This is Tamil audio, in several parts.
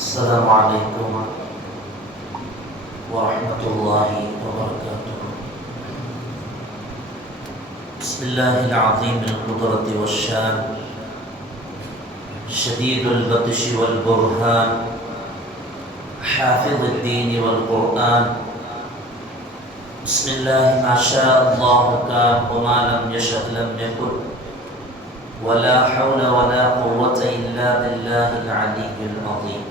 السلام عليكم ورحمة الله وبركاته. بسم الله العظيم القدرة والشان، شديد البطش والبرهان، حافظ الدين والقرآن. بسم الله ما شاء الله كان وما لم يشأ لم يكن، ولا حول ولا قوة إلا بالله العلي العظيم.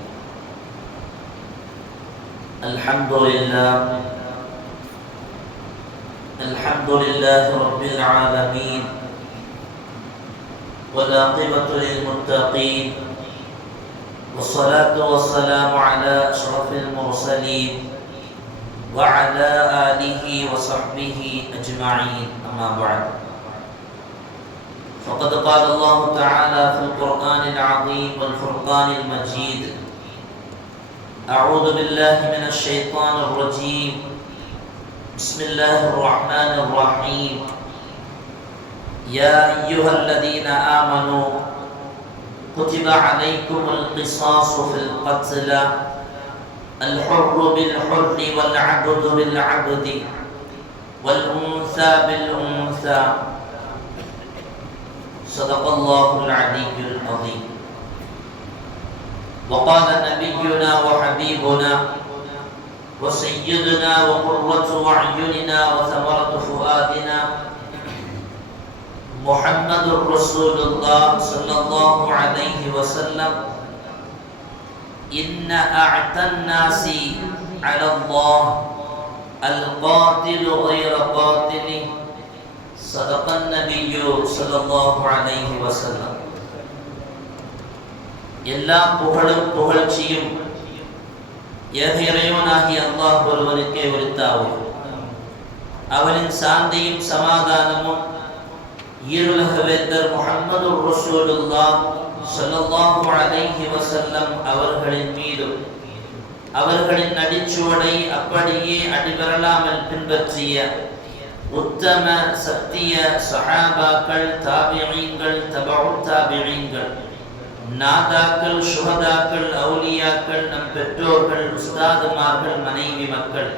الحمد لله رب العالمين، والعاقبة للمتقين، والصلاة والسلام على أشرف المرسلين وعلى آله وصحبه أجمعين، أما بعد. فقد قال الله تعالى في القرآن العظيم والفرقان المجيد: أعوذ بالله من الشيطان الرجيم، بسم الله الرحمن الرحيم. يا أيها الذين آمنوا كتب عليكم القصاص في القتلى، الحر بالحر والعبد بالعبد والأنثى بالأنثى. صدق الله العلي العظيم. وقال نبينا وحبيبنا وسيدنا وقرة أعيننا وثمرة فؤادنا محمد رسول الله صلى الله عليه وسلم: إن أعتى الناس على الله القاتل غير قاتل. صدق النبي صلى الله عليه وسلم. எல்லா புகழும் புகழ்ச்சியும் ஏக இறைவனாகிய அல்லாஹ் ஒருவனுக்கே உரித்தாகும். அவனின் சாந்தியும் சமாதானமும் ஈருலக வேந்தர் முஹம்மது ரசூலுல்லாஹ் ஸல்லல்லாஹு அலைஹி வஸல்லம் அவர்களின் மீதும், அவர்களின் அடிச்சுவடை அப்படியே அடிபரலாமல் பின்பற்றிய உத்தம சத்திய சஹாபாக்கள், தாபிஈன்கள், தபஉத் தாபிஈன்கள், நாதாக்கள், சுஹதாக்கள், அவுலியாக்கள், நம் பெற்றோர்கள், உஸ்தாதுமார்கள், மனைவி மக்கள்,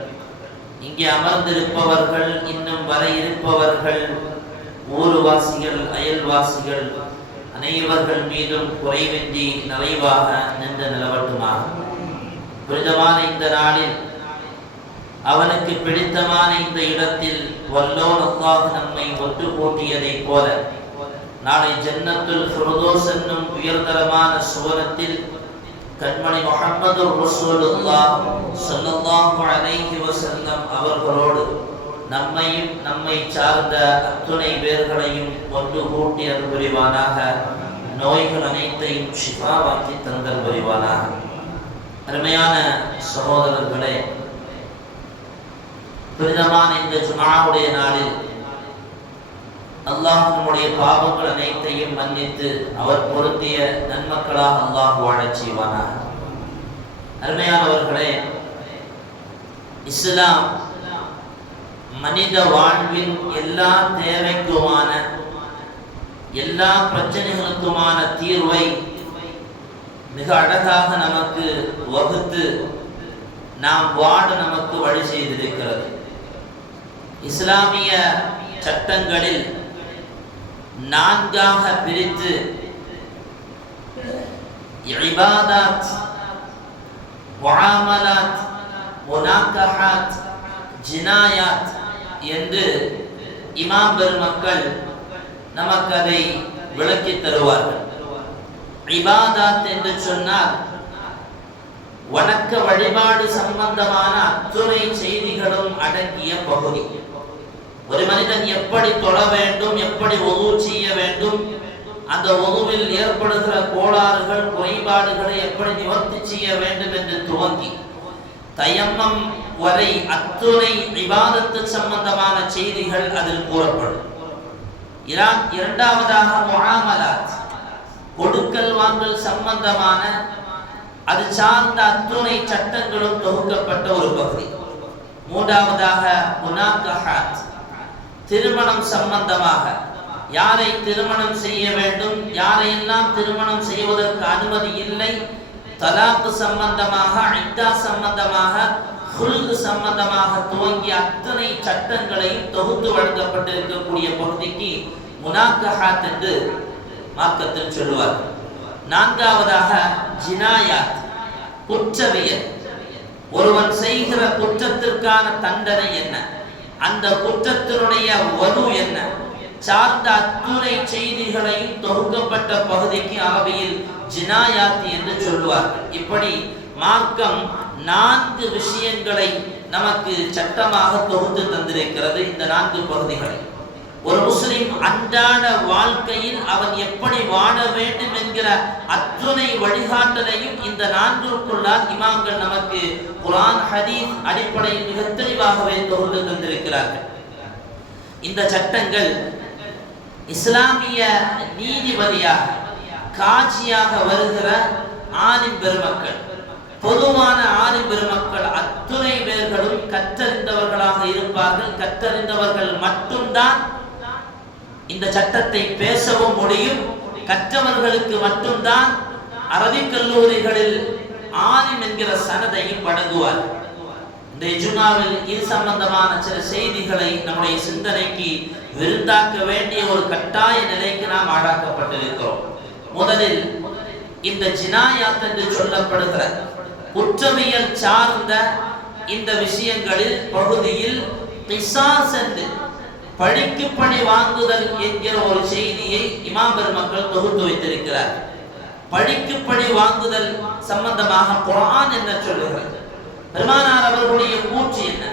இங்கே அமர்ந்திருப்பவர்கள், இன்னும் வர இருப்பவர்கள், ஊர்வாசிகள், அயல்வாசிகள் அனைவர்கள் மீதும் குறைவின்றி நிறைவாக நின்று நிலவட்டுமாக. புனிதமான இந்த நாளில், அவனுக்கு பிடித்தமான இந்த இடத்தில் வல்லோன் அல்லாஹ் நம்மை ஒன்று கூட்டியதைப் போல நாளை ஜன்னத்துல் ஃபிர்தௌஸ் என்னும் உயர்தரமான சுவனத்தில் கண்மணி முஹம்மது ரசூலுல்லாஹ் ஸல்லல்லாஹு அலைஹி வஸல்லம் அவர்களோடு நம்மையும் நம்மை சார்ந்த அத்துணை பேர்களையும் ஒன்று கூட்டி அருள் புரிவானாக. நோய்கள் அனைத்தையும் ஷிஃபாவாக்கி தந்தல் புரிவானாக. அருமையான சகோதரர்களே, புனிதமான இந்த ஜும்ஆவுடைய நாளில் அல்லாஹ் நம்முடைய பாவங்கள் அனைத்தையும் மன்னித்து அவர் பொருந்திய நன்மக்களாக அல்லாஹ் வாழச் செய்வானாக. அருமையானவர்களே, இஸ்லாம் மனித வாழ்வின் எல்லா தேவைக்குமான, எல்லா பிரச்சனைகளுக்குமான தீர்வை மிக அழகாக நமக்கு வகுத்து நாம் வாழ நமக்கு வழி செய்திருக்கிறது. இஸ்லாமிய சட்டங்களில் நான்காக பிரித்து இபாதத், முஆமலாத், முனாக்கஹாத், ஜினாயாத் என்று இமாம் பெருமக்கள் நமக்கு அதை விளக்கித் தருவார்கள். இபாதத் என்று சொன்னால் வணக்க வழிபாடு சம்பந்தமான அத்துணை செய்திகளும் அடங்கிய பகுதி. ஒரு மனிதன் எப்படி தொழ வேண்டும், எப்படி வுது செய்ய வேண்டும், அந்த வுதுவில் ஏற்படுகிற கோளாறுகள், குறைபாடுகளை எப்படி நிவர்த்தி செய்ய வேண்டும் என்று துவங்கி தயம்மம் வரை அத்துணை இபாதத்து சம்பந்தமான செய்திகள் அதில் கூறப்படும். இரண்டாவதாக முஆமலாத், கொடுக்கல் வாங்கல் சம்பந்தமான அது சார்ந்த அத்துணை சட்டங்களும் தொகுக்கப்பட்ட ஒரு பகுதி. மூன்றாவதாக முனாக்கஹாத், திருமணம் சம்பந்தமாக யாரை திருமணம் செய்ய வேண்டும், யாரையெல்லாம் திருமணம் செய்வதற்கு அனுமதி இல்லை, தலாக் சம்பந்தமாக, இத்தா சம்பந்தமாக, ஹுல்க் சம்பந்தமாக துவங்கிய அத்தனை சட்டங்களையும் தொகுத்து வழங்கப்பட்டிருக்கக்கூடிய பகுதிக்கு முனாக்கஹாத் என்று மார்க்கத்தில் சொல்லுவார். நான்காவதாக ஜினாயாத், குற்றவியல். ஒருவன் செய்கிற குற்றத்திற்கான தண்டனை என்ன, அந்த குற்றத்தினுடைய வலு என்ன சார்ந்த அத்துணை செய்திகளையும் தொகுக்கப்பட்ட பகுதிக்கு அரபியில் ஜினாயாத் என்று சொல்வார்கள். இப்படி மார்க்கம் 4 விஷயங்களை நமக்கு சட்டமாக தொகுத்து தந்திருக்கிறது. இந்த 4 பகுதிகளை ஒரு முஸ்லிம் அன்றாட வாழ்க்கையில் அவன் எப்படி வாழ வேண்டும் என்கிற அத்துணை வழிகாட்டலையும் இந்த 4க்குள்ளால் இமாம்கள் நமக்கு குர்ஆன் ஹதீஸ் அடிப்படையில் மிக தெளிவாகவே தொகுத்து தந்திருக்கிறார்கள். இந்த சட்டங்கள் இஸ்லாமிய நீதிபதியாக, காஜியாக வருகிற ஆலிம் பெருமக்கள், பொதுவான ஆலிம் பெருமக்கள் அத்துணை பேர்களும் கற்றறிந்தவர்களாக இருப்பார்கள். கற்றறிந்தவர்கள் மட்டும்தான் இந்த சட்டத்தை பேசவும் முடியும். கற்றவர்களுக்கு மட்டும்தான் அரபிக் கல்லூரிகளில் ஆலிம் என்கிற சனதையும் வழங்குவார். இந்த ஜுமாவில் இது சம்பந்தமான சில செய்திகளை நம்முடைய சிந்தனைக்கு விருந்தாக்க வேண்டிய ஒரு கட்டாய நிலைக்கு நாம் ஆளாக்கப்பட்டிருக்கிறோம். முதலில் இந்த ஜினாயாத் என்று சொல்லப்படுகிற குற்றவியல் சார்ந்த இந்த விஷயங்களில் பகுதியில் கிசாஸ் என்று பழிக்கு பழி வாங்குதல் என்கிற ஒரு செய்தியை இமாம் பெருமக்கள் தொகுத்து வைத்திருக்கிறார். பழிக்கு பழி வாங்குதல் சம்பந்தமாக குர்ஆன் என்ன சொல்லுகிறது, பெருமானார் அவர்களுடைய கூற்று என்ன,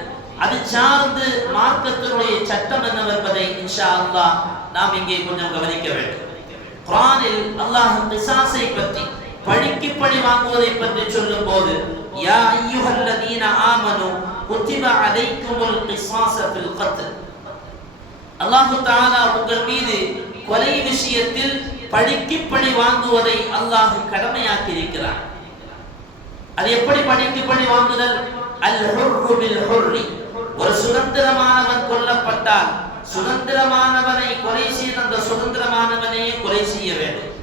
அது சார்ந்து மார்க்கத்தினுடைய சட்டம் என்னவென்பதை இன்ஷா அல்லாஹ் நாம் இங்கே கொஞ்சம் கவனிக்க வேண்டும். குர்ஆனில் அல்லாஹ் கிசாஸை பற்றி, பழிக்கு பழி வாங்குவதை பற்றி சொல்லும் போது யா அய்யுஹல்லதீன ஆமனு குத்திப அலைக்குமுல் கிஸாஸ ஃபில் கத்ல், அல்லாஹ் தஆலா உங்கள் மீது கொலை விஷயத்தில் பழிக்கு பழி வாங்குவதை அல்லாஹ் கடமையாக்கி இருக்கிறார். அது எப்படி பழிக்கு பழி வாங்குதல்? அல் ஹுர்ரு பில் ஹுர்ரி, ஒரு சுதந்திரமானவன் கொல்லப்பட்டால் சுதந்திரமானவனை கொலை செய்த அந்த சுதந்திரமானவனையே கொலை செய்ய வேண்டும்.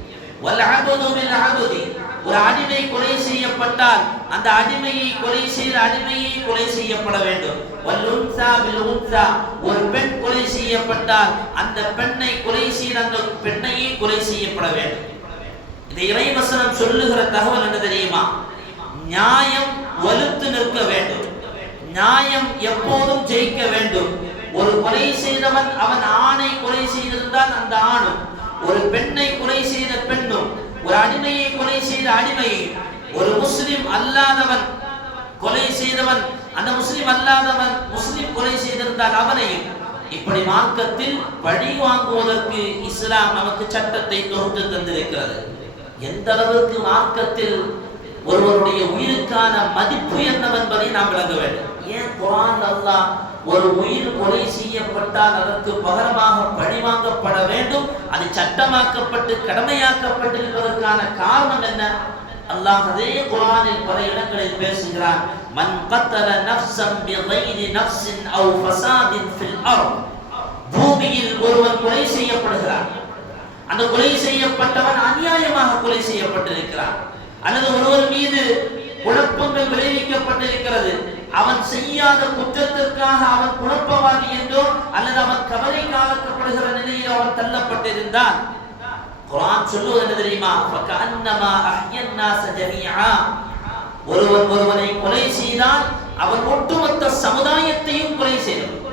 வல் அபது பில் அபதி, ஒரு அடிமை கொலை செய்யப்பட்டால் அந்த அடிமையை கொலை செய்த அடிமையை கொலை செய்யப்பட வேண்டும். வல் உன்சா பில் உன்சா, ஒரு பெண் கொலை செய்யப்பட்டால் அந்த பெண்ணை கொலை செய்த அந்த பெண்ணையே கொலை செய்யப்பட வேண்டும். இந்த இறைவசனம் சொல்லுகிற தகவல் என்ன தெரியுமா? நியாயம் வலுத்து நிற்க வேண்டும், நியாயம் எப்போதும் ஜெயிக்க வேண்டும். ஒரு கொலை செய்தவன் அவன் ஆணை கொலை செய்திருந்தால் அந்த ஆணும், ஒரு பெண்ணை கொலை செய்த பெண்ணும், ஒரு அடிமையை கொலை செய்த அடிமையை, ஒரு முஸ்லிம் அல்லாதவன் கொலை செய்தவன், அந்த முஸ்லிம் அல்லாதவன் முஸ்லிம் கொலை செய்திருந்தால் அவனையும், இப்படி மார்க்கத்தில் பழி வாங்குவதற்கு இஸ்லாம் நமக்கு சட்டத்தை தொகுத்து தந்திருக்கிறது. எந்த அளவுக்கு மார்க்கத்தில் ஒருவருடைய உயிருக்கான மதிப்பு என்னவென்பதை நாம் விளங்க வேண்டும். ஏன் குர்ஆன் அல்லாஹ் ஒரு உயிர் கொலை செய்யப்பட்டால் அதற்கு பகரமாக பழி வாங்கப்பட வேண்டும், அது சட்டமாக்கப்பட்டு கடமையாக்கப்பட்டிருப்பதற்கான காரணம் என்ன? அல்லாஹ் அதே குர்ஆனில் பல இடங்களில் பேசுகிறான். மன் கத்தல நஃப்ஸன் பிகைரி நஃப்ஸின் அவ் ஃபஸாதின் ஃபில் அர்த், பூமியில் ஒருவன் கொலை செய்யப்படுகிறான், அந்த கொலை செய்யப்பட்டவன் அநியாயமாக கொலை செய்யப்பட்டிருக்கிறான், அல்லது ஒருவர் மீது குழப்பங்கள் விளைவிக்கப்பட்டிருக்கிறது, அவன் செய்யாத குற்றத்திற்காக அவன் குழப்பவாதி என்றோ அல்லது அவன் கவலை காலக்கப்படுகிற நிலையில் அவன் தள்ளப்பட்டிருந்தான், குர்ஆன் சொல்லுவது என்ன தெரியுமா? ஃபகஅன்னமா அஹ்யன்னாஸ ஜமீஆ, ஒருவன் ஒருவனை கொலை செய்தால் அவன் ஒட்டுமொத்த சமுதாயத்தையும் கொலை செய்தவன்.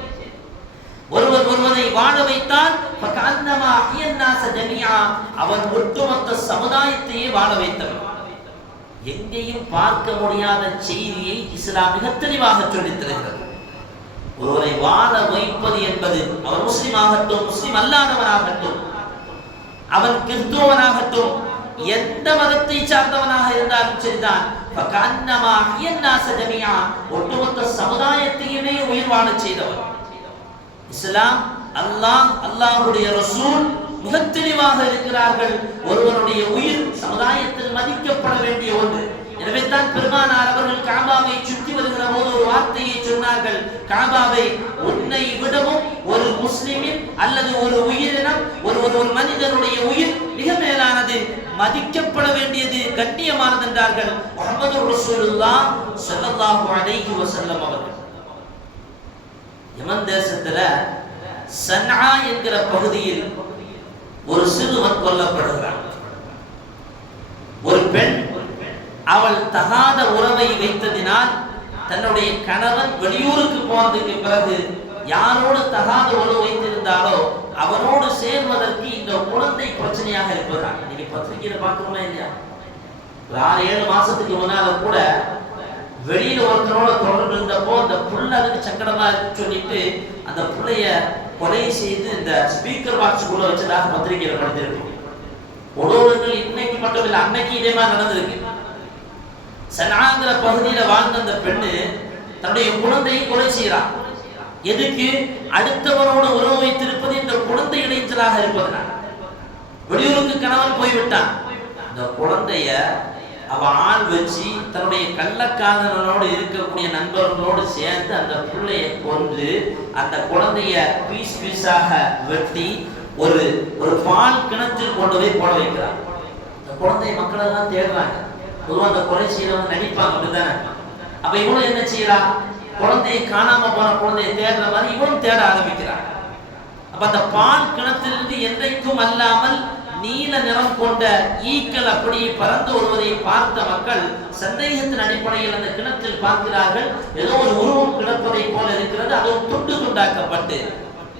ஒருவன் ஒருவனை வாழ வைத்தால் ஃபகஅன்னமா அஹ்யன்னாஸ ஜமீஆ, அவன் ஒட்டுமொத்த சமுதாயத்தையே வாழ வைத்தவன். எங்கேயும் பார்க்க முடியாத செய்தியை இஸ்லாம் மிக தெளிவாக சொல்லித் தருகிறது. ஒருவரை வாழ வைப்பது என்பது அவர் முஸ்லிம் ஆகட்டும், முஸ்லிம் அல்லாதவனாகட்டும், அவன் கிறிஸ்துவனாகட்டும், எந்த மதத்தை சார்ந்தவனாக இருந்தாலும் சரிதான், ஒட்டுமொத்த சமுதாயத்தையுமே உயிர் வாழ செய்தவர். இஸ்லாம், அல்லாஹ், அல்லாஹ்வுடைய ரசூல் மிக தெளிவாக இருக்கிறார்கள். ஒருவனுடைய உயிர் சமுதாயத்தில் மதிக்கப்பட வேண்டிய ஒன்று. எனவே தான் பெருமானார் அவர்கள் காபாவை சுற்றி வருகிற போது ஒரு வார்த்தையை சொன்னார்கள், காபாவை உன்னை விடவும் ஒரு முஸ்லிமின் அல்லது ஒரு உயிரினம் ஒரு மனிதனுடைய உயிர் மிக மேலானது, மதிக்கப்பட வேண்டியது, கண்ணியமானது என்றார்கள் முஹம்மது ரசூலுல்லாஹ் ஸல்லல்லாஹு அலைஹி வஸல்லம் அவர்கள். யமன் தேசத்துல சன்ஆ என்கிற பகுதியில் ஒரு சிறுவன் கொல்லப்படுகிறான். ஒரு பெண் அவள் தகாத உறவை வைத்ததினால் தன்னுடைய கணவன் வெளியூருக்கு போனதுக்கு பிறகு யாரோடு தகாத உறவு வைத்திருந்தாலோ அவரோடு சேர்வதற்கு இந்த குழந்தை பிரச்சனையாக இருப்பதான். நீங்க பத்திரிகையில பார்க்கணுமா இல்லையா? 6-7 மாசத்துக்கு முன்னால கூட வெளியில ஒருத்தரோட தொடர்பு இருந்தப்போ அந்த புள்ள அதுக்கு சங்கடமா இருக்குன்னு சொல்லிட்டு அந்த புள்ளைய கொலை செய்து இந்த ஸ்பீக்கர் பாக்ஸுக்குள்ள வச்சதாக பத்திரிகையில படித்திருக்கோம். கொடூரங்கள் இன்னைக்கு மட்டும் இல்லை, அன்னைக்கு இதே மாதிரி நடந்திருக்கு. சன்ஆங்கிற பகுதியில வாழ்ந்த அந்த பெண்ணு தன்னுடைய குழந்தையை கொலை செய்கிறான். எதுக்கு? அடுத்தவரோடு உறவு வைத்திருப்பது இந்த குழந்தை இடைஞ்சலாக இருப்பதனால். வெளியூருக்கு கணவன் போய்விட்டான். இந்த குழந்தைய அவ ஆள் வச்சு தன்னுடைய கள்ளக்காதலனோடு இருக்கக்கூடிய நண்பர்களோடு சேர்ந்து அந்த பிள்ளையை கொண்டு அந்த குழந்தைய பீஸ் பீஸாக வெட்டி ஒரு பால் கிணற்றில் கொண்டு போய் போட வைக்கிறார். இந்த குழந்தைய மக்கள் எல்லாம் தேடுறாங்க. பொதுவாக அந்த கொலை செய்யறவங்க நடிப்பாங்க, அப்படித்தானே? அப்ப இவனும் என்ன செய்யறா? குழந்தையை காணாம போன குழந்தையை தேடுற மாதிரி இவனும் தேட ஆரம்பிக்கிறான். அப்ப அந்த பால் கிணத்திலிருந்து என்றைக்கும் அல்லாமல் நீல நிறம் கொண்ட ஈக்கள் அப்படி பறந்து வருவதை பார்த்த மக்கள் சந்தேகத்தின் அடிப்படையில் அந்த கிணற்றில் பார்க்கிறார்கள். ஏதோ ஒரு உருவம் கிடப்பதை போல இருக்கிறது. அதுவும் துண்டு துண்டாக்கப்பட்டு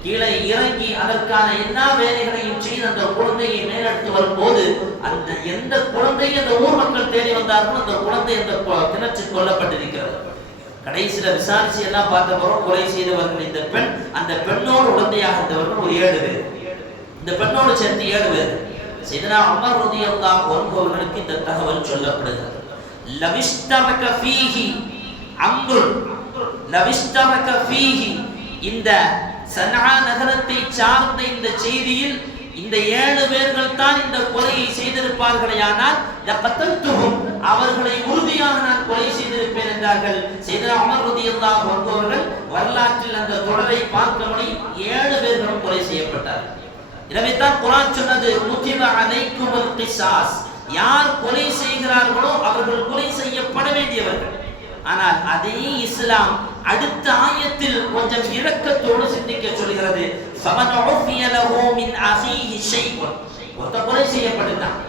கீழே இறங்கி அதற்கான எல்லா வேலைகளையும் செய்து அந்த குழந்தையை மேலெடுத்து வரும்போது அந்த எந்த குழந்தையை அந்த ஊர் மக்கள் தேடி வந்தார்களோ அந்த குழந்தை அந்த கிணற்றில் கொல்லப்பட்டிருக்கிறது. கடைசியில விசாரிச்சு எல்லாம் பார்த்த போறோம், கொலை செய்தவர்கள் இந்த பெண், அந்த பெண்ணோடு உடந்தையாக இருந்தவர்கள் ஒரு 7 பேர். இந்த பெண்ணோடு சேர்த்து 7 பேர். சையதுனா உமர் ரலியல்லாஹு அன்ஹு அவர்களுக்கு இந்த தகவல் சொல்லப்படுகிறது. லவிஷ்தரக ஃபீஹி அம்ருன், லவிஷ்தரக ஃபீஹி, இந்த சன்ஆ நகரத்தை சார்ந்த இந்த செய்தியில் இந்த 7 பேர்கள் தான் இந்த கொலையை செய்திருப்பார்களேயானால் லகத்தல்துஹும், அவர்களை உறுதியாக நான் கொலை செய்திருப்பேன் என்றார்கள் சையதுனா உமர் ரலியல்லாஹு அன்ஹு அவர்கள். வரலாற்றில் அந்த தொடரை பார்க்க முடியும். 7 பேர்களும் கொலை செய்யப்பட்டார்கள். எனவே தான் குர்ஆன் சொன்னது குதிப அலைக்குமுல் கிஸாஸ், யார் கொலை செய்கிறார்களோ அவர்கள் கொலை செய்யப்பட வேண்டியவர்கள். ஆனால் அதே இஸ்லாம் அடுத்த ஆயத்தில் கொஞ்சம் இரக்கத்தோடு சிந்திக்க சொல்கிறது. ஃபமன் உஃபிய லஹு மின் அஹீஹி ஷைஉன், ஒருத்த கொலை செய்யப்பட்டான்.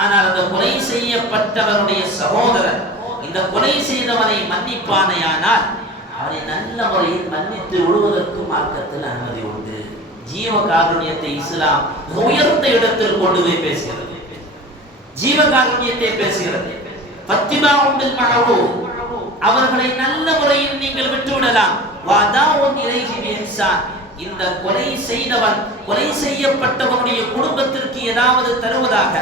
ஆனால் அந்த கொலை செய்யப்பட்டவருடைய சகோதரர் இந்த கொலை செய்தவரை மன்னிப்பானையானால் அவரை நல்ல முறையில் மன்னித்து விடுவதற்கு மார்க்கத்தில் அனுமதி உண்டு. ஜீவ காருண்யத்தை இஸ்லாம் உயர்ந்த இடத்தில் கொண்டு போய் பேசுகிறது. ஜீவ காருண்யத்தை பேசுகிறது. ஃபத்திபாஉன் பில் மஅரூஃப், அவர்களை நல்ல முறையில் நீங்கள் விட்டுவிடலாம். வதாஉன் இலைஹி பிஹ்சான், இந்த கொலை செய்தவன் கொலை செய்யப்பட்டவனுடைய குடும்பத்திற்கு ஏதாவது தருவதாக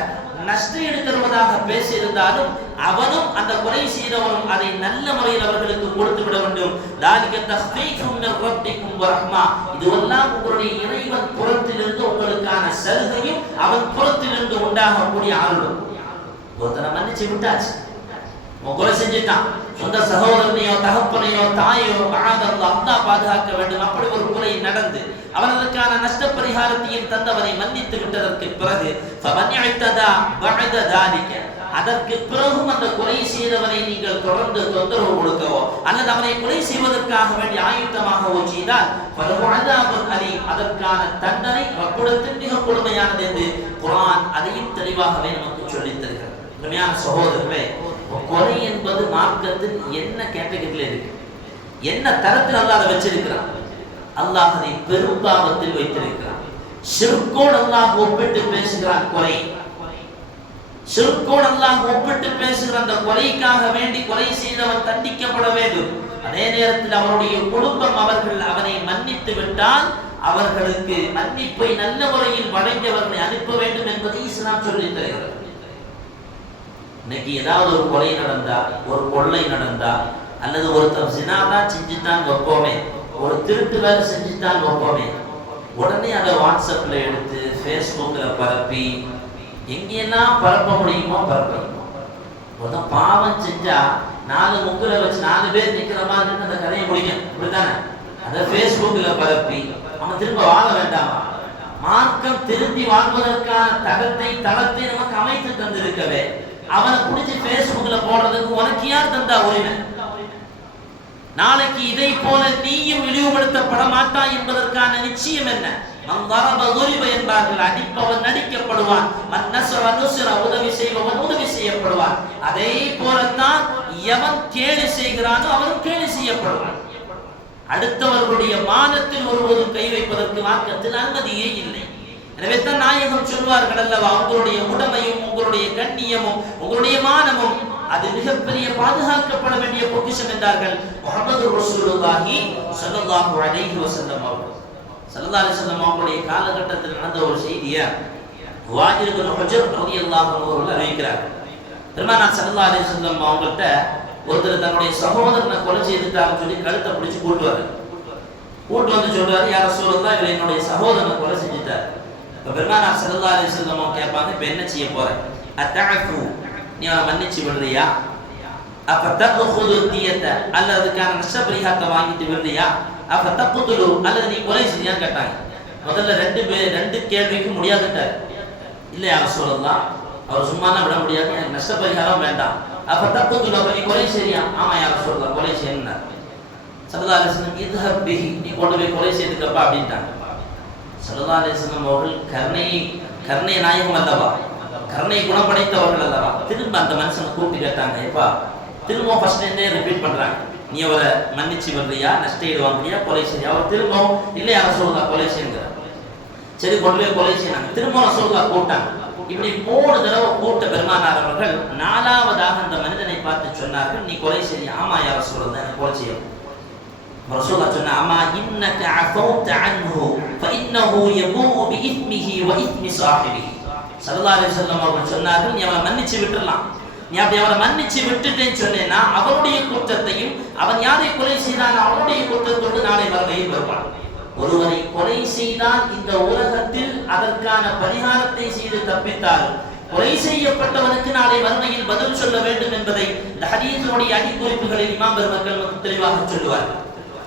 நஷ்டஈடு தருவதாக பேசியிருந்தாலும் அவனும் அந்த கொலை செய்தவனும் அதை நல்ல முறையில் அவர்களுக்கு கொடுத்து விட வேண்டும். தாலிக தஸ்பீகும் மின் ரப்பிக்கும் வரஹ்மா, இதுவெல்லாம் உங்களுடைய இறைவன் புறத்திலிருந்து உங்களுக்கான சலுகையும் அவன் புறத்திலிருந்து உண்டாகக்கூடிய அருளும். ஒருத்தனை மன்னிச்சு விட்டாச்சு, கொலை செஞ்சுட்டான், சொந்த சகோதரனையோ தகப்பனையோ தாயோ அல்லாஹ் பாதுகாக்க வேண்டும். அப்படி ஒரு கொலை நடந்து அவர்களுக்கான நஷ்ட பரிகாரத்தையும் தந்தவனை மன்னித்து விட்டதற்கு பிறகு அதற்கு பிறகும் அந்த கொலை செய்தவனை நீங்கள் தொடர்ந்து தொந்தரவு கொடுக்கவோ அல்லது அவனை கொலை செய்வதற்காக வேண்டிய ஆயுத்தமாகவோ செய்தால் அதற்கான தண்டனை ரப்பிடத்தில் மிக கொடுமையானது என்று குர்ஆன் அதையும் தெளிவாகவே நமக்கு சொல்லித் தருகிறது. உண்மையான சகோதரர்களே, கொலை என்பது மார்க்கத்தில் என்ன கேட்டகரியில் இருக்கு, என்ன தரத்தில் அல்லாஹ் அதை வச்சிருக்கிறான்? அல்லாஹ் அதை பெரும்பாவத்தில் வைத்திருக்கிறான். ஷிர்கோடு அல்லாஹ் ஒப்பிட்டு பேசுகிறான். கொலை ஷிர்கோடு அல்லாஹ் ஒப்பிட்டு பேசுகிற அந்த கொலைக்காக வேண்டி கொலை செய்தவன் தண்டிக்கப்பட வேண்டும். அதே நேரத்தில் அவருடைய குடும்பம் அவர்கள் அவனை மன்னித்து விட்டால் அவர்களுக்கு மன்னிப்பை நல்ல முறையில் வழங்கியவர்களை அனுப்ப வேண்டும் என்பதை இஸ்லாம் சொல்லித் தருகிறது. இன்னைக்கு ஏதாவது ஒரு கொலை நடந்தா, ஒரு கொள்ளை நடந்தா, அல்லது ஒருத்தர் சினாதான் செஞ்சுட்டான் வைப்போமே, ஒரு திருட்டு வேலை செஞ்சுட்டான் வைப்போமே, உடனே அதை வாட்ஸ்அப்ல எடுத்து ஃபேஸ்புக்ல பரப்பி எங்கெல்லாம் பரப்ப முடியுமோ பரப்பணும். பாவம் செஞ்சா 4 முக்குல வச்சு 4 பேர் நிக்கிற மாதிரி அந்த கதையை முடிக்கும். அப்படித்தானே? அதை Facebookல பரப்பி அவன் திரும்ப வாழ வேண்டாமா? மார்க்கம் திரும்பி வாழ்வதற்கான தளத்தை நமக்கு அமைத்து தந்திருக்கவே அவனை பிடிச்சி Facebookல போடுறதுக்கு உனக்கு யார் தந்தா உரிமை? நாளைக்கு இதை போல நீயும் இழிவுபடுத்தப்பட மாட்டாய் என்பதற்கான நிச்சயம் என்ன? என்பார்கள். அடிப்பவன் நடிக்கப்படுவான், உதவி செய்பவன் உதவி செய்யப்படுவான். அதே போலத்தான் எவன் கேலி செய்கிறானோ அவனும் கேலி செய்யப்படுவான். அடுத்தவர்களுடைய மானத்தில் ஒருவரும் கை வைப்பதற்கு மார்க்கத்தில் அனுமதியே இல்லை. எனவே தான் நாயகம் சொல்வார்கள் அல்லவா, உங்களுடைய உடமையும் உங்களுடைய கண்ணியமும் உங்களுடைய மானமும் அது மிகப்பெரிய பாதுகாக்கப்பட வேண்டிய பொக்கிஷம் என்றார்கள் முஹம்மது ரசூலுல்லாஹி ஸல்லல்லாஹு அலைஹி வஸல்லம் அவர்கள். ஸல்லல்லாஹு அலைஹி வஸல்லம் அவருடைய காலகட்டத்தில் நடந்த ஒரு செய்தியை வாஜிர் இப்னு ஹுஜர் ரலியல்லாஹு அன்ஹு அவர்கள் அறிவிக்கிறார்கள். பெருமானார் ஸல்லல்லாஹு அலைஹி வஸல்லம் அவங்கள்ட்ட ஒருத்தர் தன்னுடைய சகோதரனை கொலை செய்துட்டாருன்னு சொல்லி கழுத்தை பிடிச்சு கூட்டு வந்து சொல்றாரு, யா ரசூலுல்லாஹ், இவர் என்னுடைய சகோதரனை கொலை செஞ்சுட்டார். இப்ப பெருமானார் ஸல்லல்லாஹு அலைஹி வஸல்லம் அவங்க கேட்பாங்க, இப்ப என்ன செய்ய போற? அத்தஅஃபு, நீ அவனை மன்னிச்சு விடுறியா? அப்ப தஅخذு தியத, அல்லது அதுக்கான நஷ்டபரிகாரத்தை வாங்கிட்டு விடுறியா? அப்ப தக்துலு, அல்லது நீ கொலை செய்யான்னு கேட்டாங்க. முதல்ல ரெண்டு கேள்விக்கு முடியாதுட்டார். இல்ல யா ரசூலுல்லாஹ், அவர் சும்மானா விட முடியாது, எனக்கு நஷ்டபரிகாரம் வேண்டாம். அப்ப தக்துலு, அப்ப நீ கொலை செய்யா? ஆமா யா ரசூலுல்லாஹ், கொலை செய்யணும். ஸல்லல்லாஹு அலைஹி வஸல்லம், இத்ஹப் பிஹி, நீ கொண்டு போய் கொலை செய்துக்கப்பா அப்படின்ட்டாங்க. ஸல்லல்லாஹு அலைஹி வஸல்லம் அவர்கள் கருணை நாயகம் அல்லவா, கருணை குணம் படைத்தவர்கள் அல்லவா. திரும்ப அந்த மனுஷனை கூப்பிட்டு கேட்டாங்க, எப்பா திரும்ப ஃபர்ஸ்ட் இருந்தே ரிப்பீட் பண்றாங்க, நீ அவரை மன்னிச்சு வர்றியா, நஷ்டஈடு வாங்குறியா, கொலை செய்ய? அவர் திரும்பவும் இல்லை யா ரசூலுல்லாஹ், கொலை செய்யுங்க. சரி, கொண்டு போய் கொலை செய்யறாங்க. திரும்ப ரசூலுல்லாஹ் கூட்டாங்க. இப்படி 3 தடவை கூட்ட பெருமானார் அவர்கள் 4வதாக அந்த மனிதனை பார்த்து சொன்னார்கள், நீ கொலை செய்ய? ஆமா யா ரசூலுல்லாஹ், எனக்கு கொலை செய்யும். ரசூலுல்லாஹ் சொன்னா, அம்மா இன்னக அஃபௌத அன்ஹு ஃபஇன்னஹு யபூஉ பிஇத்மிஹி வ இத்மி ஸாஹிபிஹி. ஸல்லல்லாஹு அலைஹி வஸல்லம் அவர்கள் சொன்னார்கள், நீ அவனை மன்னிச்சு விட்டுறலாம். நீ அப்படி அவனை மன்னிச்சு விட்டுட்டேன்னு சொன்னேன்னா அவனுடைய குற்றத்தையும் அவன் யாரை கொலை செய்தான் அவனுடைய குற்றத்தோடு நாளை மறுமையில் வருவான். ஒருவரை கொலை செய்தால் இந்த உலகத்தில் அதற்கான பரிகாரத்தை செய்து தப்பித்தால் கொலை செய்யப்பட்டவனுக்கு நாளை மறுமையில் பதில் சொல்ல வேண்டும் என்பதை இந்த ஹதீஸுடைய அடிக்குறிப்புகளில் இமாம் பெருமக்கள் நமக்கு தெளிவாக சொல்லுவார்கள்.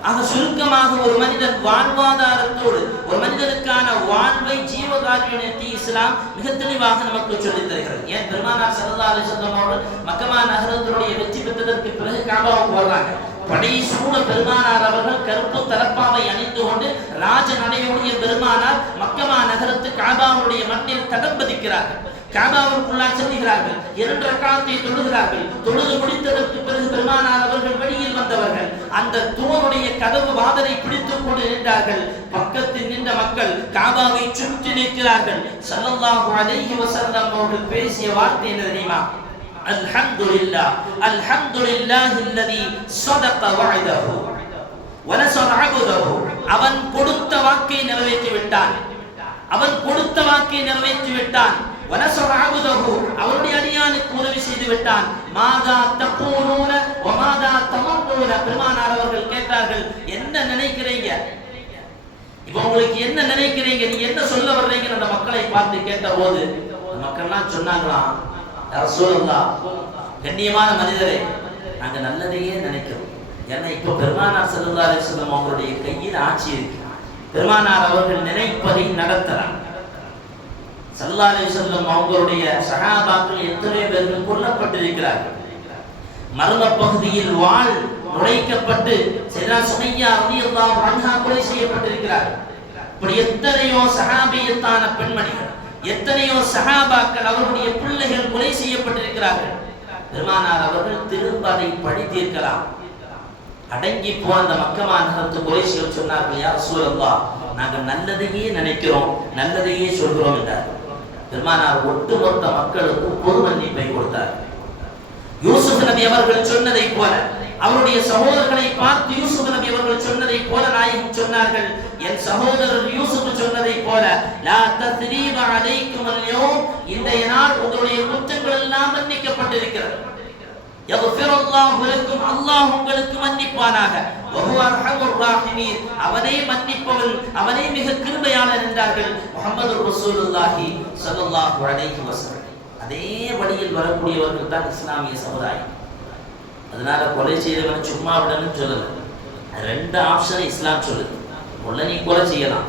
ஆக சுருக்கமாக, ஒரு மனிதன் வாழ்வாதாரத்தோடு ஒரு மனிதனுக்கான வாழ்வை ஜீவகாருண்யத்தை இஸ்லாம் மிக தெளிவாக நமக்கு சொல்லித் தருகிறது. ஏன் பெருமானார் ஸல்லல்லாஹு அலைஹி வஸல்லம் அவர்கள் மக்கமா நகரத்தினுடைய வெற்றி பெற்றதற்கு பிறகு காபாவுக்கு வர்றாங்க. படை சூழ பெருமானார் அவர்கள் கருப்பு தலப்பாவை அணிந்து கொண்டு ராஜ நடையுடைய பெருமானார் மக்கமா நகரத்து காபாவுடைய மண்ணில் தடம் பதிக்கிறார்கள். காபாவுக்குள்ளால் செல்கிறார்கள். 2 ரக்காத்தை தொழுகிறார்கள். தொழுது முடித்ததற்கு பிறகு பெருமானார் அவர்கள் வெளியில் வந்தவர்கள் அந்த தூணுடைய கதவு வாதலை பிடித்துக் கொண்டு நின்றார்கள். பக்கத்தில் நின்ற மக்கள் காபாவை சுற்றி நிற்கிறார்கள். ஸல்லல்லாஹு அலைஹி வஸல்லம் அவர்கள் பேசிய வார்த்தை என்ன தெரியுமா? அல்ஹம்துலில்லாஹ், அல்ஹம்துலில்லாஹி அல்லதி ஸதக வஅதஹு வ நஸர அபதஹு. அவன் கொடுத்த வாக்கை நிறைவேற்றி விட்டான். வனஸர அபதஹு, அவருடைய அடியானுக்கு உதவி செய்து விட்டான். மாதா தகூனூன வ மாதா தமன்னூன. பெருமானார் அவர்கள் கேட்டார்கள், என்ன நினைக்கிறீங்க? இப்போ உங்களுக்கு என்ன நினைக்கிறீங்க, நீ என்ன சொல்ல வர்றீங்க? அந்த மக்களை பார்த்து கேட்டபோது மக்கள்லாம் சொன்னாங்களாம், ரசூலுல்லாஹ், கண்ணியமான மனிதரே, நாங்க நல்லதையே நினைக்கிறோம். ஏன்னா இப்போ பெருமானார் ஸல்லல்லாஹு அலைஹி வஸல்லம் அவங்களுடைய கையில் ஆட்சி இருக்கு. பெருமானார் அவர்கள் நினைப்பதை நடத்துறாங்க. ஸல்லல்லாஹு அலைஹி வஸல்லம் அவங்களுடைய சஹாபாக்கள் எத்தனை பேர்கள் கொல்லப்பட்டிருக்கிறார்கள். மர்ம பகுதியில் வாள் நுழைக்கப்பட்டு சையதா சுமையா ரலியல்லாஹு அன்ஹா கொலை செய்யப்பட்டிருக்கிறார்கள். இப்படி எத்தனையோ சஹாபியத்தான பெண்மணிகள், எத்தனையோ சஹாபாக்கள், அவர்களுடைய பிள்ளைகள் கொலை செய்யப்பட்டிருக்கிறார்கள். பெருமானார் அவர்கள் திரும்ப அதை பழி தீர்க்கலாம். அடங்கி போன அந்த மக்கமா நகரத்து குறைஷிகள் சொன்னார்கள், யா ரசூலல்லாஹ், நாங்கள் நல்லதையே நினைக்கிறோம், நல்லதையே சொல்கிறோம் என்றார். பெருமானார் ஒட்டுமொத்த மக்களுக்கு பொது மன்னிப்பை கொடுத்தார். யூசுப் நபி அவர்கள் சொன்னதை போல, அவருடைய சகோதரர்களை பார்த்து யூசுப் நபி அவர்கள் சொன்னதை போல நாயகம் சொன்னார்கள், என் சகோதரர் யூசுப் சொன்னதை போல, லா தத்ரீப அலைக்கும் அல்யௌம், இன்றைய நாள் உங்களுடைய குற்றங்கள் எல்லாம் மன்னிக்கப்பட்டிருக்கிறது. யக்ஃபிருல்லாஹு லக்கும், அல்லாஹ் உங்களுக்கு மன்னிப்பானாக. வஹுவ அர்ஹமுர் ராஹிமீன், அவனே மன்னிப்பவன், அவனே மிக கிருபையாளன் என்றார்கள் முஹம்மது ரசூலுல்லாஹி ஸல்லல்லாஹு அலைஹி வஸல்லம். அதே வழியில் வரக்கூடியவர்கள் தான் இஸ்லாமிய சமுதாயம். அதனால கொலை செய்தவனை சும்மா விடணும்னு சொல்லலை. ரெண்டு ஆப்ஷன் இஸ்லாம் சொல்லுது. ஒண்ணு நீ கொலை செய்யலாம்,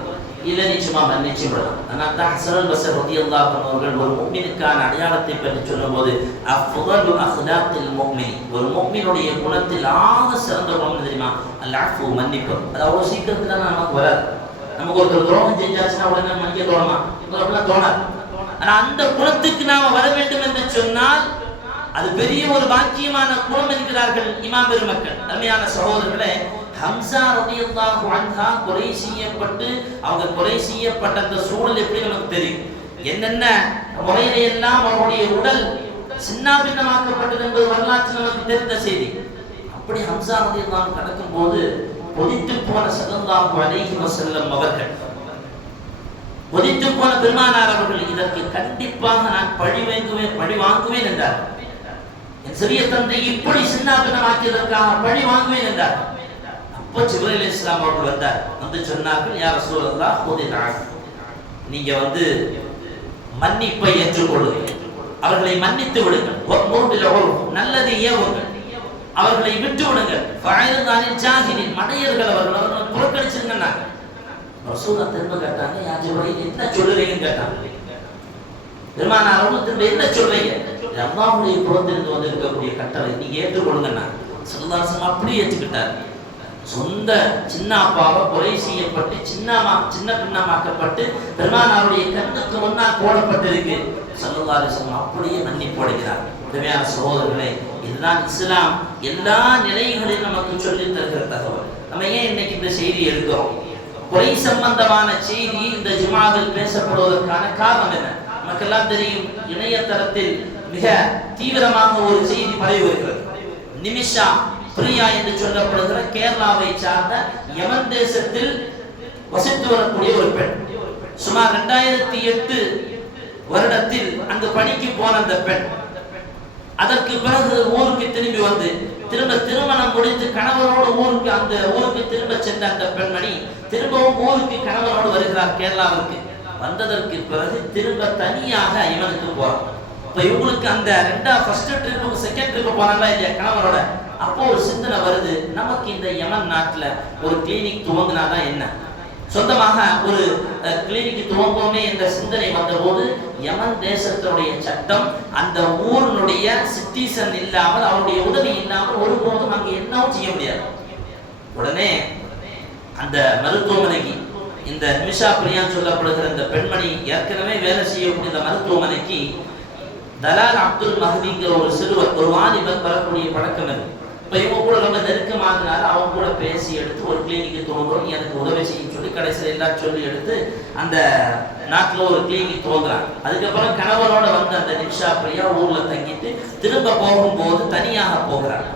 இல்லை நீ சும்மா மன்னிச்சு விடலாம். அதனால தான் ஹஸனுல் பஸ்ரி ரலியல்லாஹு அன்ஹு அவர்கள் ஒரு முஃமினுக்கான அடையாளத்தை பற்றி சொல்லும்போது அஃதலு அஹ்லாக்கில் முஃமின், ஒரு முஃமினுடைய குணத்தில் ஆக சிறந்த குணம் தெரியுமா? அல் அஃபு, மன்னிப்பு. அது அவ்வளவு சீக்கிரத்துல நமக்கு வராது. நமக்கு ஒரு துரோகம் செஞ்சாச்சுன்னா உடனே மன்னிக்க தோணுமா? அப்படிலாம் தோணாது. ஆனா அந்த குணத்துக்கு நாம வர வேண்டும் என்று சொன்னால் அது பெரிய ஒரு பாக்கியமான குணம் என்கிறார்கள் இமாம் பெருமக்கள். அருமையான சகோதரர்களே, ஹம்சா ரலியல்லாஹு அன்ஹா கொலை செய்யப்பட்டு அவங்க கொலை செய்யப்பட்ட அந்த சூழல் எப்படி நமக்கு தெரியும்? என்னென்ன முறையில எல்லாம் அவருடைய உடல் சின்னாபின்னமாக்கப்பட்டது என்பது வரலாற்று நமக்கு தெரிந்த செய்தி. அப்படி ஹம்சா ரலியல்லாஹு கடக்கும் போது கொதித்து போன ஸல்லல்லாஹு அலைஹி வஸல்லம் அவர்கள், கொதித்து போன பெருமானார் அவர்கள், இதற்கு கண்டிப்பாக நான் பழி வாங்குவேன் என்றார். என் சிறிய தந்தை இப்படி சின்னாபின்னமாக்கியதற்காக பழி வாங்குவேன் என்றார். அப்போ ஜிப்ரீல் அலைஹிஸ்ஸலாம் அவர்கள் வந்தார். வந்து சொன்னார்கள், யா ரசூலல்லாஹ் ஹுதினான், நீங்க மன்னிப்பை ஏற்றுக்கொள்ளுங்கள், அவர்களை மன்னித்து விடுங்கள், நல்லதை ஏவுங்கள், அவர்களை விட்டு விடுங்கள். ஃபஅயிலுதானில் ஜாஹிலின், மடையர்கள் அவர்களை புறக்கணிச்சிருங்க. ரசூலா திரும்ப கேட்டாங்க, யா ஜிப்ரீல் என்ன சொல்றீங்கன்னு கேட்டாங்க. பெருமானார் அவர்கள் திரும்ப என்ன சொல்றீங்க? அல்லாஹ்வுடைய புறத்திலிருந்து வந்திருக்கக்கூடிய கட்டளை நீங்க ஏற்றுக்கொள்ளுங்க. ஸல்லல்லாஹு அலைஹி வஸல்லம் அப்படியே ஏற்றுக்கிட்டார். சொந்த சின்ன அப்பாவை கொலை செய்யப்பட்டு சின்ன பின்னமாக்கப்பட்டு பெருமானாருடைய கண்ணுக்கு முன்னால் போடப்பட்டிருக்கு. ஸல்லல்லாஹு அலைஹி வஸல்லம் அப்படியே மன்னிப்பு அடைகிறார். உண்மையான சகோதரர்களே, இதுதான் இஸ்லாம் எல்லா நிலைகளிலும் நமக்கு சொல்லித் தருகிற தகவல். நம்ம ஏன் இன்னைக்கு இந்த செய்தி எடுக்கிறோம்? கொலை சம்பந்தமான செய்தி இந்த ஜுமாவில் பேசப்படுவதற்கான காரணம் என்ன? நமக்கெல்லாம் தெரியும், இணையதளத்தில் மிக தீவிரமாக ஒரு செய்தி பரவி வருகிறது. நிமிஷா பிரியா என்று சொல்லப்படுகிற கேரளாவை சார்ந்த யமன் தேசத்தில் வசித்து வரக்கூடிய ஒரு பெண். சுமார் 2008 வருடத்தில் அங்கு பணிக்கு போன அந்த பெண் அதற்கு பிறகு ஊருக்கு திரும்பி வந்து திருமணம் முடித்து கணவரோடு அந்த ஊருக்கு திரும்ப சென்ற அந்த பெண்மணி திரும்பவும் ஊருக்கு கணவரோடு வருகிறார் கேரளாவிற்கு. வந்ததற்கு பிறகு திரும்ப தனியாக இவனுக்கு போறான். இப்ப இவங்களுக்கு அந்த ஃபர்ஸ்ட் ட்ரிப் செகண்ட் ட்ரிப் போனாங்களா இல்லையா கணவரோட, அப்போ ஒரு சிந்தனை வருது, நமக்கு இந்த யமன் நாட்டுல ஒரு கிளினிக் துவங்கினாதான் என்ன, சொந்தமாக ஒரு கிளினிக் துவங்குவோமே என்ற சிந்தனை வந்தபோது யமன் தேசத்தினுடைய சட்டம் அந்த ஊரினுடைய சிட்டிசன் இல்லாமல் அவருடைய உதவி இல்லாமல் ஒருபோதும் அங்கே என்னவும் செய்ய முடியாது. உடனே அந்த மருத்துவமனைக்கு இந்த நிமிஷா பிரியான்னு சொல்லப்படுகிற இந்த பெண்மணி ஏற்கனவே வேலை செய்யக்கூடிய இந்த மருத்துவமனைக்கு தலால் அப்துல் மஹதிங்கிற ஒரு சிறுவர், ஒரு வாலிபர் வரக்கூடிய பழக்கம் இருக்கு. இப்போ இவங்க கூட ரொம்ப நெருக்கமானால அவங்க கூட பேசி எடுத்து ஒரு கிளினிக்கு துவங்குறோம், எனக்கு உதவி செய்யும் சொல்லி கடைசியில் எல்லாம் சொல்லி எடுத்து அந்த நாட்டில் ஒரு கிளினிக் துவங்குறாங்க. அதுக்கப்புறம் கணவரோட வந்து அந்த நிமிஷா பிரியா ஊர்ல தங்கிட்டு திரும்ப போகும்போது தனியாக போகிறாங்க.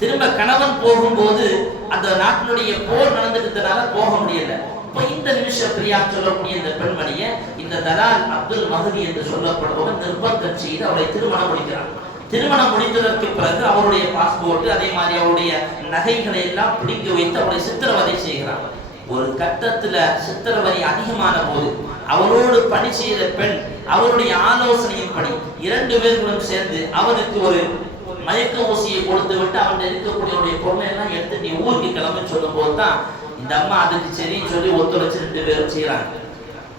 திரும்ப கணவன் போகும்போது அந்த நாட்டினுடைய போர் நடந்துட்டதுனால போக முடியல. இப்போ இந்த நிமிஷ பிரியா சொல்லக்கூடிய இந்த பெண்மணியை இந்த தலால் அப்துல் மஹதி என்று சொல்லப்படுபவன் நிர்பந்தம் செய்து அவளை திருமணம் முடிக்கிறான். திருமணம் முடித்ததற்கு பிறகு அவருடைய பாஸ்போர்ட் அதே மாதிரி அவருடைய நகைகளை எல்லாம் பிடிக்க வைத்து அவளை சித்திரவதை செய்கிறான். ஒரு கட்டத்துல சித்திரவதை அதிகமான போது அவரோடு பணி செய்த பெண் அவருடைய ஆலோசனையின்படி 2 பேர்களும் சேர்ந்து அவனுக்கு ஒரு மயக்க ஊசியை கொடுத்து விட்டு அவன் இருக்கக்கூடிய பொருளை எல்லாம் எடுத்து நீ ஊருக்கு கிளம்புன்னு சொல்லும் போதுதான் இந்த அம்மா அதுக்கு சரின்னு சொல்லி ஒத்துழைச்சு 2 பேரும் செய்யறாங்க.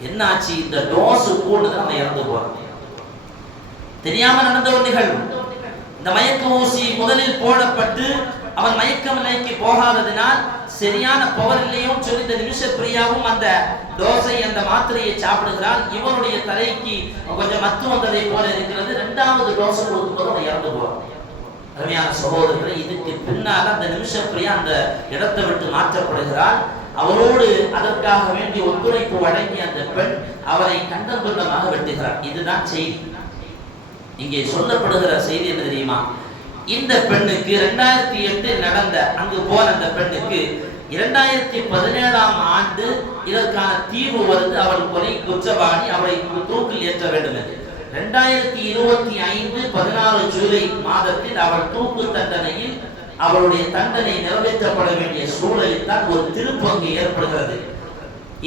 என்ன ஆச்சு, இந்த டோஸ் கூடுதல் அவன் இறந்து போறான். தெரியாம நடந்த ஒரு நிகழ்வு. இந்த மயக்க ஊசி முதலில் போடப்பட்டு அவன் மயக்க நிலைக்கு போகாததினால் சரியான பவர் இல்லையும் சொல்லி இந்த நிமிஷ பிரியாவும் அந்த டோஸை அந்த மாத்திரையை சாப்பிடுகிறாள். இவனுடைய தலைக்கு கொஞ்சம் மத்து வந்ததை போல இருக்கிறது. 2வது டோஸ் கொடுக்கும்போது அவன் இறந்து போறான். அருமையான சகோதரர்களை, இதுக்கு பின்னால் அந்த நிமிஷ பிரியா அந்த இடத்தை விட்டு மாற்றப்படுகிறாள். அவரோடு அதற்காக வேண்டிய ஒத்துழைப்பு வழங்கிய அந்த பெண் அவரை கண்டம் துண்டமாக வெட்டுகிறார். இதுதான் செய்தி. இங்கே சொல்லப்படுகிற செய்தி என்ன தெரியுமா? இந்த பெண்ணுக்கு 2008 நடந்த அங்கு போன அந்த பெண்ணுக்கு 2017ஆம் ஆண்டு இதற்கான தீர்வு வருது. அவள் கொலை குற்றவாளி, அவளை தூக்கில் ஏற்ற வேண்டும் என்று. 2025 16 ஜூலை மாதத்தில் அவள் தூக்கு தண்டனையில் அவளுடைய தண்டனை நிறைவேற்றப்பட வேண்டிய சூழலில் தான் ஒரு திருப்பங்கு ஏற்படுகிறது.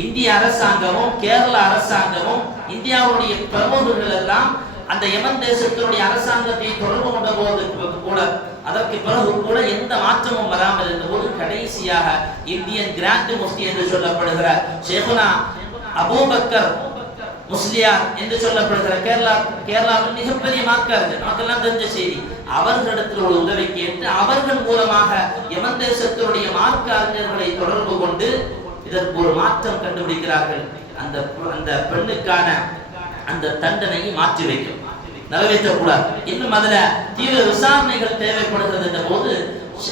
இந்திய அரசாங்கமும் கேரள அரசாங்கமும் இந்தியாவுடைய பிரமுகர்கள் எல்லாம் அந்த யமன் தேசத்தினுடைய அரசாங்கத்தை தொடர்பு கொண்ட போது கூட அதற்கு பிறகு கூட எந்த மாற்றமும் வராமல் இருந்தபோது கடைசியாக இந்தியன் கிராண்ட் முஃப்தி என்று சொல்லப்படுகிற ஷேகுனா அபூபக்கர் முஸ்லியார் என்று சொல்லப்படுகிற கேரளாவில் மிகப்பெரிய மார்க்கறிஞர், நமக்கெல்லாம் தெரிஞ்ச செய்தி, அவர்களிடத்தில் ஒரு உதவி கேட்டு அவர்கள் மூலமாக யமன் தேசத்தினுடைய மார்க்க அறிஞர்களை தொடர்பு கொண்டு இதற்கு ஒரு மாற்றம் கண்டுபிடிக்கிறார்கள். அந்த பெண்ணுக்கான அந்த தண்டனையை மாற்றி வைக்கும், நிறைவேற்றக்கூடாது. இன்னும் அதுல தீவிர விசாரணைகள் தேவைப்படுகிறது என்ற போது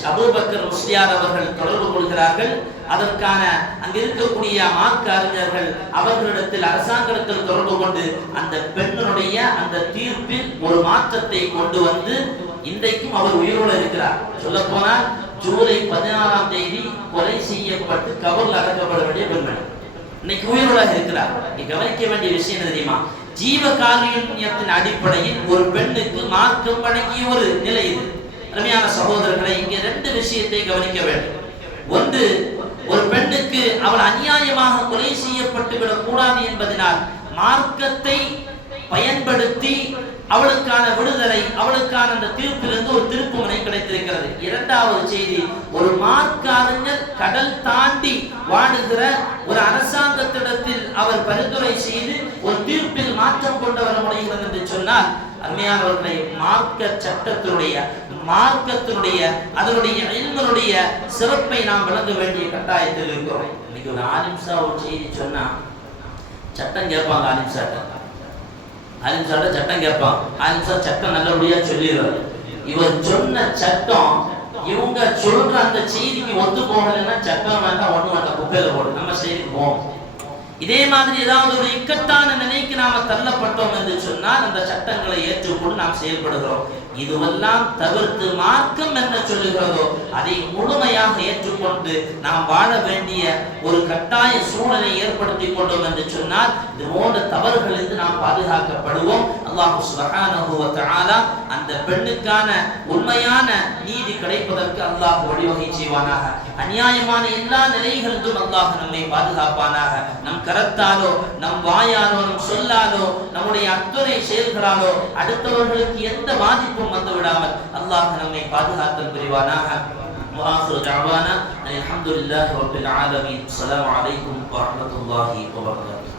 அபூபக்கர் முஸ்லியார் அவர்கள் தொடர்பு கொள்கிறார்கள். அதற்கான அங்க இருக்கக்கூடிய மார்க்க அறிஞர்கள் அவர்களிடத்தில் அரசாங்கத்தில் தொடர்பு கொண்டு அந்த பெண்ணுடைய அந்த தீர்ப்பில் ஒரு மாற்றத்தை கொண்டு வந்து இன்றைக்கும் அவர் உயிரோடு இருக்கிறார். சொல்ல போனால் ஜூலை 16ஆம் தேதி கொலை செய்யப்பட்டு கபரில் அடக்கப்பட வேண்டிய பெண்மணி இன்னைக்கு உயிரோடாக இருக்கிறார். நீ கவனிக்க வேண்டிய விஷயம் தெரியுமா? ஜீவ காருண்யத்தின் அடிப்படையில் ஒரு பெண்ணுக்கு மார்க்கம் வழங்கிய ஒரு நிலை இது. அருமையான சகோதரர்களை, இங்கே ரெண்டு விஷயத்தை கவனிக்க வேண்டும். ஒன்று, ஒரு பெண்ணுக்கு அவள் அநியாயமாக கொலை செய்யப்பட்டு விடக் கூடாது என்பதனால் மார்க்கத்தை பயன்படுத்தி அவளுக்கான விடுதலை, அவளுக்கான அந்த தீர்ப்பிலிருந்து ஒரு திருப்புமுனை கிடைத்திருக்கிறது. இரண்டாவது செய்தி, ஒரு மார்க்க அறிஞர் கடல் தாண்டி வாழுகிற ஒரு அரசாங்கத்திடத்தில் அவர் பரிந்துரை செய்து ஒரு தீர்ப்பில் மாற்றம் கொண்டு வர முடிகிறது என்று சொன்னால், அருமையானவர்களை, மார்க்க சட்டத்தினுடைய மார்க்கத்தினுடைய அதனுடைய இல்முடைய சிறப்பை நாம் விளங்க வேண்டிய கட்டாயத்தில் இருக்கிறோம். இன்னைக்கு ஒரு ஆலிம்சா ஒரு செய்தி சொன்னா சட்டம் கேட்பாங்க. ஆலிம்சாட்ட சட்டம் கேட்பான். ஆலிம்சா சட்டம் நல்லபடியா சொல்லிடுறாரு. இவர் சொன்ன சட்டம் இவங்க சொல்ற அந்த செய்திக்கு ஒத்து போகலைன்னா சட்டம் வேண்டாம், ஒண்ணு வேண்டாம், குப்பையில போடு, நம்ம செய்திக்கு போவோம். இதே மாதிரி ஏதாவது ஒரு இக்கட்டான நிலைக்கு நாம தள்ளப்பட்டோம் என்று சொன்னால் அந்த சட்டங்களை ஏற்றுக்கொண்டு நாம் செயல்படுகிறோம். இதுவெல்லாம் தவிர்த்து மார்க்கம் என்ன சொல்லுகிறதோ அதை முழுமையாக ஏற்றுக்கொண்டு நாம் வாழ வேண்டிய ஒரு கட்டாய சூழலை ஏற்படுத்தி கொண்டோம் என்று சொன்னால் இது போன்ற தவறுகளிலிருந்து நாம் பாதுகாக்கப்படுவோம். அல்லாஹ் சுப்ஹானஹு வ தஆலா அந்த பெண்ணுக்கான உண்மையான நீதி கிடைப்பதற்கு அல்லாஹ் வழிவகை செய்வானாக. அநியாயமான எல்லா நிலைகளிலும் அல்லாஹ் நம்மை பாதுகாப்பானாக. நம் கரத்தாலோ, நம் வாயாலோ, நம் சொல்லாலோ, நம்முடைய அத்துணை செயல்களாலோ அடுத்தவர்களுக்கு எந்த பாதிப்பும் வந்து விடாமல் அல்லாஹ் நம்மை பாதுகாத்தல் புரிவானாக. وآخر دعوانا الحمد لله رب العالمين. السلام عليكم ورحمة الله وبركاته.